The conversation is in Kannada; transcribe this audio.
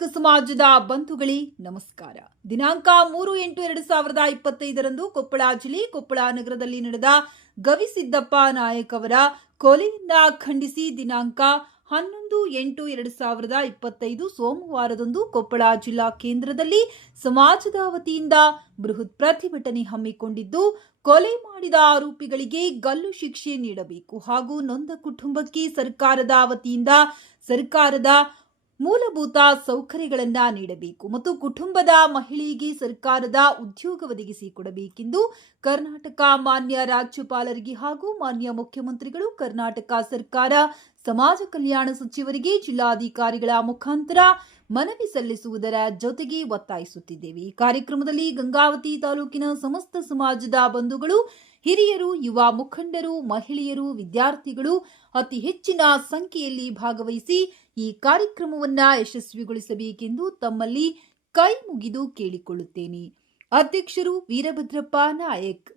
ನಾಯಕ ಸಮಾಜದ ಬಂಧುಗಳೇ ನಮಸ್ಕಾರ. ದಿನಾಂಕ 3/8/2025 ಕೊಪ್ಪಳ ಜಿಲ್ಲೆ ಕೊಪ್ಪಳ ನಗರದಲ್ಲಿ ನಡೆದ ಗವಿಸಿದ್ದಪ್ಪ ನಾಯಕ್ ಅವರ ಕೊಲೆಯನ್ನ ಖಂಡಿಸಿ ದಿನಾಂಕ 11/8/2025 ಸೋಮವಾರದಂದು ಕೊಪ್ಪಳ ಜಿಲ್ಲಾ ಕೇಂದ್ರದಲ್ಲಿ ಸಮಾಜದ ವತಿಯಿಂದ ಬೃಹತ್ ಪ್ರತಿಭಟನೆ ಹಮ್ಮಿಕೊಂಡಿದ್ದು, ಕೊಲೆ ಮಾಡಿದ ಆರೋಪಿಗಳಿಗೆ ಗಲ್ಲು ಶಿಕ್ಷೆ ನೀಡಬೇಕು ಹಾಗೂ ನೊಂದ ಕುಟುಂಬಕ್ಕೆ ಸರ್ಕಾರದ ವತಿಯಿಂದ ಸರ್ಕಾರದ ಮೂಲಭೂತ ಸೌಕರ್ಯಗಳನ್ನು ನೀಡಬೇಕು ಮತ್ತು ಕುಟುಂಬದ ಮಹಿಳೆಗೆ ಸರ್ಕಾರದ ಉದ್ಯೋಗ ಒದಗಿಸಿಕೊಡಬೇಕೆಂದು ಕರ್ನಾಟಕ ಮಾನ್ಯ ರಾಜ್ಯಪಾಲರಿಗೆ ಹಾಗೂ ಮಾನ್ಯ ಮುಖ್ಯಮಂತ್ರಿಗಳು, ಕರ್ನಾಟಕ ಸರ್ಕಾರ ಸಮಾಜ ಕಲ್ಯಾಣ ಸಚಿವರಿಗೆ ಜಿಲ್ಲಾಧಿಕಾರಿಗಳ ಮುಖಾಂತರ ಮನವಿ ಸಲ್ಲಿಸುವುದರ ಜೊತೆಗೆ ಒತ್ತಾಯಿಸುತ್ತಿದ್ದೇವೆ. ಈ ಕಾರ್ಯಕ್ರಮದಲ್ಲಿ ಗಂಗಾವತಿ ತಾಲೂಕಿನ ಸಮಸ್ತ ಸಮಾಜದ ಬಂಧುಗಳು, ಹಿರಿಯರು, ಯುವ ಮುಖಂಡರು, ಮಹಿಳೆಯರು, ವಿದ್ಯಾರ್ಥಿಗಳು ಅತಿ ಹೆಚ್ಚಿನ ಸಂಖ್ಯೆಯಲ್ಲಿ ಭಾಗವಹಿಸಿ ಈ ಕಾರ್ಯಕ್ರಮವನ್ನು ಯಶಸ್ವಿಗೊಳಿಸಬೇಕೆಂದು ತಮ್ಮಲ್ಲಿ ಕೈ ಮುಗಿದು ಕೇಳಿಕೊಳ್ಳುತ್ತೇನೆ. ಅಧ್ಯಕ್ಷರು ವೀರಭದ್ರಪ್ಪ ನಾಯಕ್.